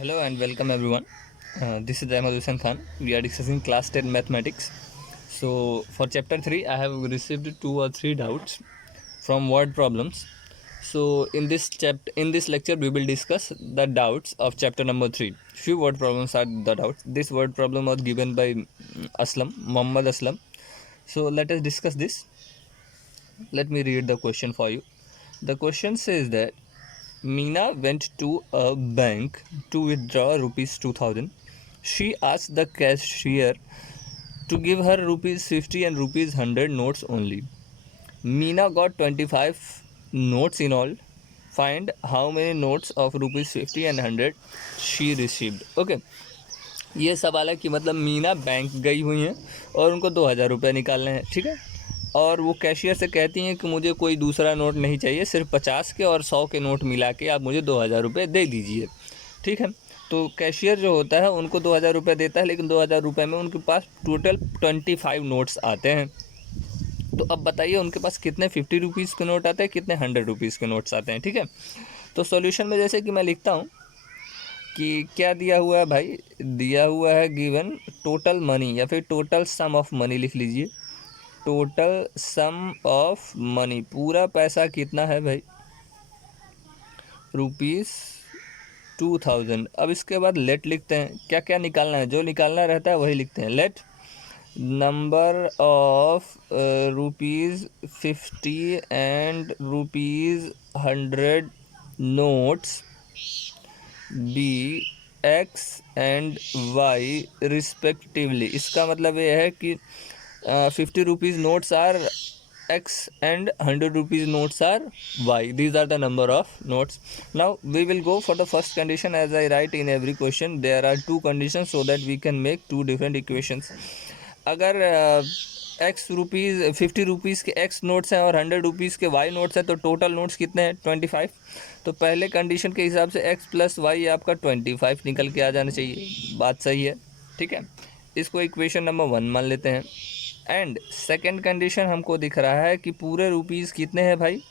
Hello and welcome everyone. This is Ahmad Hussain Khan. We are discussing class 10 mathematics. So for chapter 3 I have received 2 or 3 doubts from word problems. So in this lecture we will discuss the doubts of chapter number 3. Few word problems are the doubts. This word problem was given by Muhammad Aslam. So let us discuss this. Let me read the question for you. The question says that Meena went to a bank to withdraw rupees 2000. She asked the cashier to give her rupees 50 and rupees 100 notes only. Meena got 25 notes in all. Find how many notes of rupees 50 and 100 she received. Okay. ये सवाल है कि मतलब Meena bank गई हुई हैं और उनको 2000 रुपये निकालने हैं, ठीक है। और वो कैशियर से कहती हैं कि मुझे कोई दूसरा नोट नहीं चाहिए, सिर्फ 50 के और 100 के नोट मिला के आप मुझे 2000 रुपये दे दीजिए, ठीक है। तो कैशियर जो होता है उनको 2000 रुपये देता है, लेकिन 2000 रुपये में उनके पास टोटल 25 नोट्स आते हैं। तो अब बताइए उनके पास कितने 50 रुपीज़ के नोट आते हैं, कितने 100 रुपीज़ के नोट्स आते हैं, ठीक है। तो सॉल्यूशन में जैसे कि मैं लिखता हूँ कि क्या दिया हुआ है भाई, दिया हुआ है गिवन टोटल मनी या फिर टोटल सम ऑफ मनी लिख लीजिए। टोटल सम ऑफ मनी, पूरा पैसा कितना है भाई, ₹2000। अब इसके बाद लेट लिखते हैं, क्या क्या निकालना है, जो निकालना रहता है वही लिखते हैं। Let number of ₹50 and ₹100 notes be x and y respectively. इसका मतलब ये है कि 50 rupees notes are x and 100 rupees notes are y. These are the number of notes. Now we will go for the first condition. As I write in every question, there are two conditions so that we can make two different equations. अगर x rupees 50 rupees के x notes हैं और 100 rupees के y notes हैं तो total notes कितने हैं, 25। तो पहले कंडीशन के हिसाब से x प्लस वाई आपका 25 निकल के आ जाना चाहिए। बात सही है, ठीक है। इसको इक्वेशन नंबर 1 मान लेते हैं। एंड सेकेंड कंडीशन हमको दिख रहा है कि पूरे रुपीज़ कितने हैं भाई,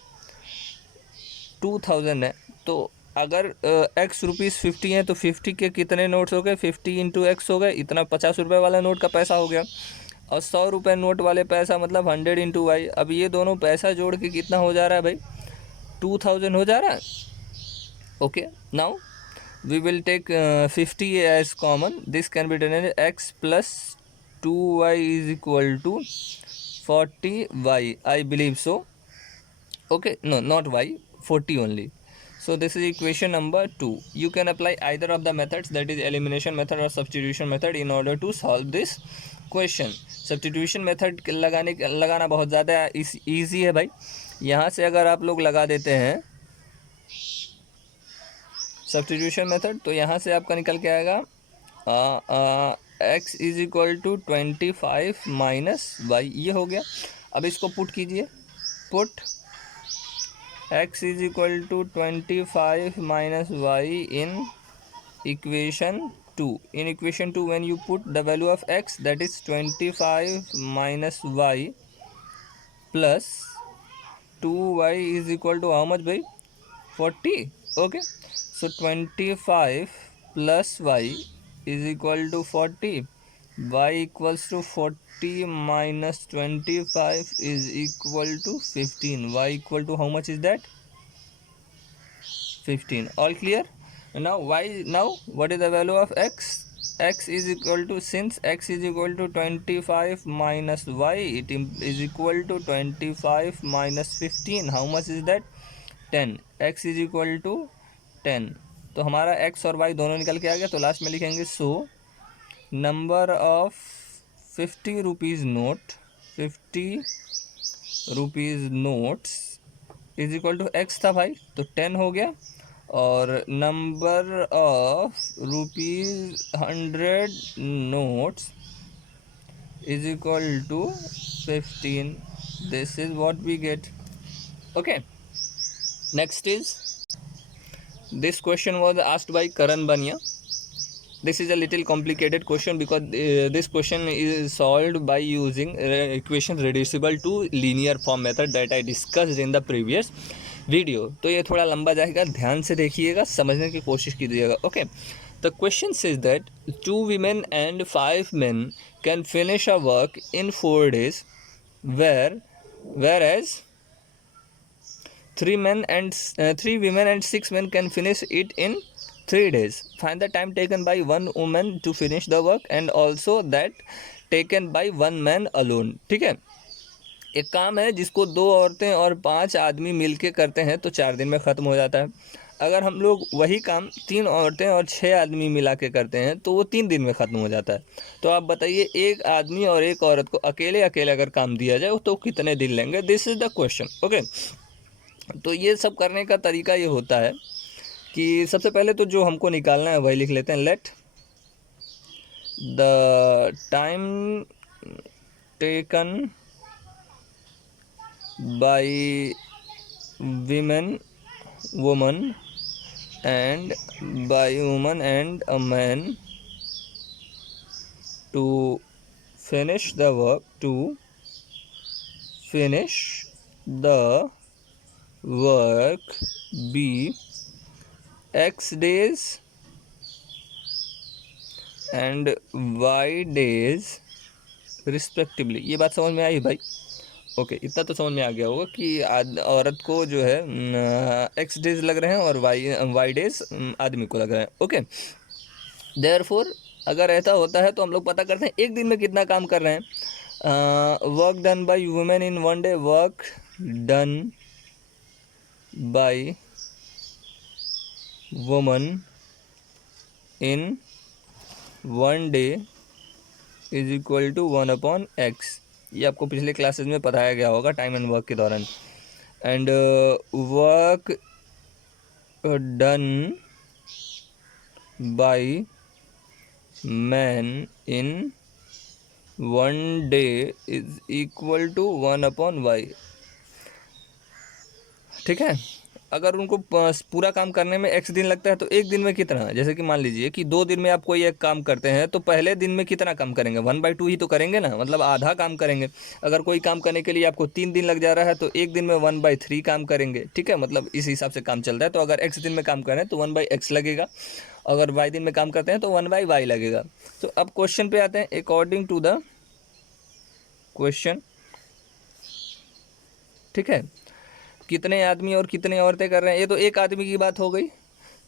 2000 है। तो अगर x रुपीज़ 50 हैं तो 50 के कितने नोट्स हो गए, 50 इंटू एक्स हो गए, इतना 50 रुपये वाला नोट का पैसा हो गया। और 100 रुपये नोट वाले पैसा मतलब 100 इंटू वाई। अब ये दोनों पैसा जोड़ के कितना हो जा रहा है भाई, 2000 हो जा रहा है। Okay, now we will take 50 as common. This can be done as x plus 2y is equal to 40y, I believe so. Okay, no, not y, 40 only. So this is equation number 2. You can apply either of the methods, that is elimination method or substitution method, in order to solve this question. Substitution method लगाना बहुत ज़्यादा easy है भाई। यहाँ से अगर आप लोग लगा देते हैं substitution method तो यहाँ से आपका निकल के आएगा x is equal to 25 minus y, ये हो गया। अब इसको पुट कीजिए, put x is equal to 25 minus y in equation 2। In equation 2 when you put the value of x, that is 25 minus y plus 2y is equal to how much भाई, 40। Okay, so 25 प्लस y is equal to 40, y equals to 40 minus 25 is equal to 15, y equal to how much is that, 15. All clear? Now what is the value of x? X is equal to, since x is equal to 25 minus y, it is equal to 25 minus 15. How much is that, 10. x is equal to 10। तो हमारा x और y दोनों निकल के आ गया। तो last में लिखेंगे so number of 50 rupees note, 50 rupees notes is equal to x था भाई, तो 10 हो गया। और number of ₹100 notes is equal to 15। This is what we get. Okay, next is, this question was asked by Karan Bania. This is a little complicated question because this question is solved by using equation reducible to linear form method that I discussed in the previous video, तो ये थोड़ा लंबा जाएगा, ध्यान से देखिएगा, समझने की कोशिश कीजिएगा. Okay, the question says that 2 women and 5 men can finish a work in 4 days, whereas 3 women and 6 men can finish it in 3 days. Find the time taken by one woman to finish the work and also that taken by one man alone. ठीक है, एक काम है जिसको 2 औरतें और 5 आदमी मिलके करते हैं तो 4 दिन में ख़त्म हो जाता है. अगर हम लोग वही काम 3 औरतें और 6 आदमी मिला के करते हैं तो वो 3 दिन में ख़त्म हो जाता है. तो आप बताइए, एक आदमी और एक औरत को अकेले अकेले अगर काम दिया जाए तो कितने दिन लेंगे? This is the question. Okay, तो ये सब करने का तरीका ये होता है कि सबसे पहले तो जो हमको निकालना है वही लिख लेते हैं. Let the time taken by woman and by woman and a man to finish the work be x days and y days respectively. ये बात समझ में आई भाई? ओके, इतना तो समझ में आ गया होगा कि औरत को जो है एक्स डेज लग रहे हैं और वाई डेज आदमी को लग रहे हैं. ओके, देयरफॉर अगर ऐसा होता है तो हम लोग पता करते हैं एक दिन में कितना काम कर रहे हैं. Work done by women in 1 day, work done by woman in 1 day is equal to 1/x. ये आपको पिछले क्लासेस में पढ़ाया गया होगा टाइम एंड वर्क के दौरान. And work done by man in 1 day is equal to 1/y. ठीक है, अगर उनको पूरा काम करने में x दिन लगता है तो एक दिन में कितना, जैसे कि मान लीजिए कि 2 दिन में आप कोई एक काम करते हैं तो पहले दिन में कितना काम करेंगे? 1/2 ही तो करेंगे ना, मतलब आधा काम करेंगे. अगर कोई काम करने के लिए आपको 3 दिन लग जा रहा है तो एक दिन में 1/3 काम करेंगे. ठीक है, मतलब इस हिसाब से काम चलता है. तो अगर x दिन में काम करें तो 1/x लगेगा, अगर y दिन में काम करते हैं तो 1/y लगेगा. तो अब क्वेश्चन पे आते हैं. अकॉर्डिंग टू द क्वेश्चन, ठीक है, कितने आदमी और कितने औरतें कर रहे हैं? ये तो एक आदमी की बात हो गई.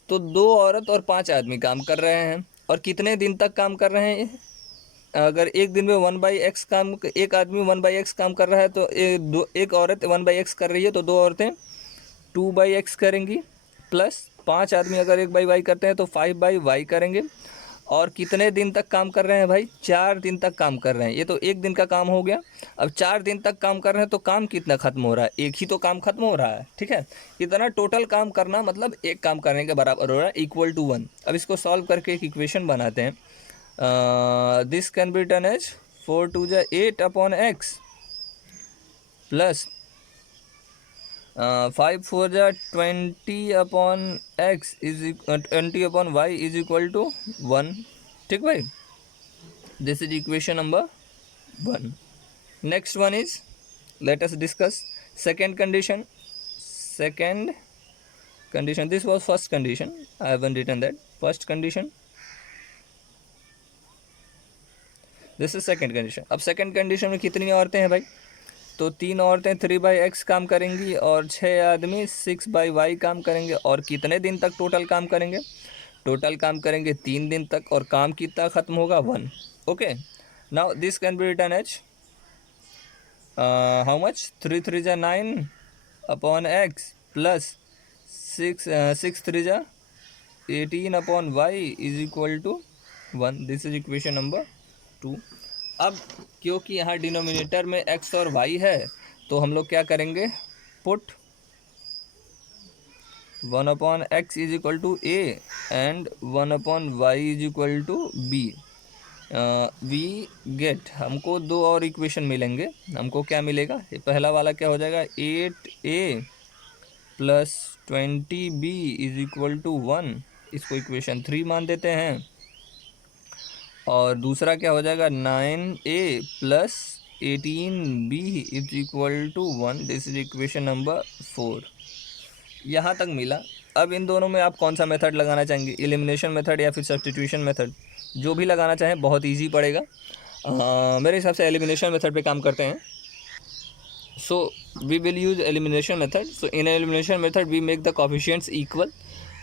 तो 2 औरत और 5 आदमी काम कर रहे हैं और कितने दिन तक काम कर रहे हैं? अगर एक दिन में 1/x काम, एक आदमी 1/x काम कर रहा है तो एक औरत 1/x कर रही है तो 2 औरतें 2/x करेंगी, प्लस 5 आदमी अगर 1/y करते हैं तो 5/y करेंगे. और कितने दिन तक काम कर रहे हैं भाई? 4 दिन तक काम कर रहे हैं. ये तो एक दिन का काम हो गया. अब 4 दिन तक काम कर रहे हैं तो काम कितना खत्म हो रहा है? एक ही तो काम खत्म हो रहा है. ठीक है, इतना टोटल काम करना मतलब एक काम करने के बराबर हो रहा है, इक्वल टू 1. अब इसको सॉल्व करके एक इक्वेशन बनाते हैं. This can be written as 4 2 8/x plus 5 4 20/x is 20/y is equal to 1. ठीक भाई, this is equation number 1. Next one is, let us discuss second condition. This was first condition. I haven't written that. First condition. This is second condition. अब second condition में कितनी औरतें हैं भाई? तो 3 औरतें 3/x काम करेंगी और 6 आदमी 6/y काम करेंगे. और कितने दिन तक टोटल काम करेंगे? टोटल काम करेंगे 3 दिन तक और काम कितना खत्म होगा? 1. Okay, now this can be written as how much? 3 3 9/x plus 6 3 18/y is equal to 1. This is equation number 2. अब क्योंकि यहाँ डिनोमिनेटर में x और y है तो हम लोग क्या करेंगे? Put 1/x is equal to a and 1/y is equal to b. We get, हमको 2 और इक्वेशन मिलेंगे. हमको क्या मिलेगा? पहला वाला क्या हो जाएगा? 8a plus 20b is equal to 1. इसको इक्वेशन 3 मान देते हैं. और दूसरा क्या हो जाएगा? 9a plus 18b is equal to 1. This is equation number 4. यहाँ तक मिला। अब इन दोनों में आप कौन सा मेथड लगाना चाहेंगे, एलिमिनेशन मेथड या फिर सब्स्टिट्यूशन मेथड, जो भी लगाना चाहें बहुत ईजी पड़ेगा। मेरे हिसाब से एलिमिनेशन मेथड पे काम करते हैं। So we will use elimination method. So in elimination method we make the coefficients equal.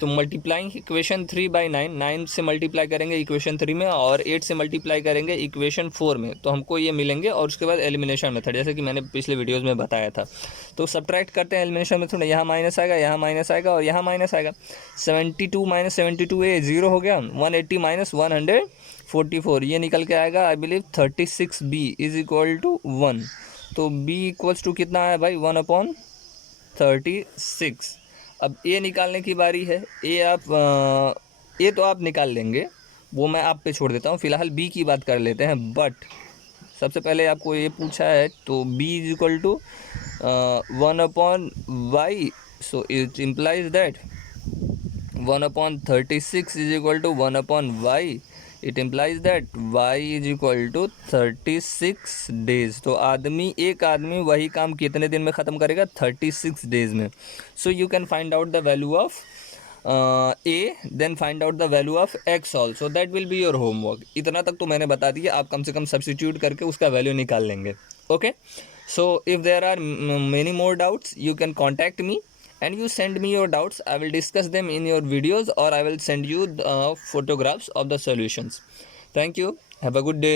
तो मल्टीप्लाइंग इक्वेशन 3 बाई 9 से मल्टीप्लाई करेंगे इक्वेशन 3 में, और 8 से मल्टीप्लाई करेंगे इक्वेशन 4 में, तो हमको ये मिलेंगे। और उसके बाद एलिमिनेशन मेथड, जैसे कि मैंने पिछले वीडियोस में बताया था। तो सब्ट्रैक्ट करते हैं एलिमिनेशन मेथड में, यहाँ माइनस आएगा, यहाँ माइनस आएगा और यहाँ माइनस आएगा। 72 माइनस 72a 0 हो गया। 180 माइनस 144 ये निकल के आएगा I believe 36b is equal to 1। तो b इक्वल्स टू कितना है भाई, 1/36। अब ए निकालने की बारी है। ए तो आप निकाल लेंगे, वो मैं आप पे छोड़ देता हूँ। फिलहाल बी की बात कर लेते हैं। बट सबसे पहले आपको ये पूछा है, तो b is equal to 1/y। So it implies that 1/36 is equal to 1/y। It implies that y is equal to 36 days. तो एक आदमी वही काम कितने दिन में ख़त्म करेगा, 36 डेज में। So you can find out the value of a, then find out the value of x also, that will be your homework. इतना तक तो मैंने बता दिया, आप कम से कम सब्स्टिट्यूट करके उसका वैल्यू निकाल लेंगे। Okay, so if there are many more doubts you can contact me and you send me your doubts. I will discuss them in your videos, or I will send you the photographs of the solutions. Thank you. Have a good day.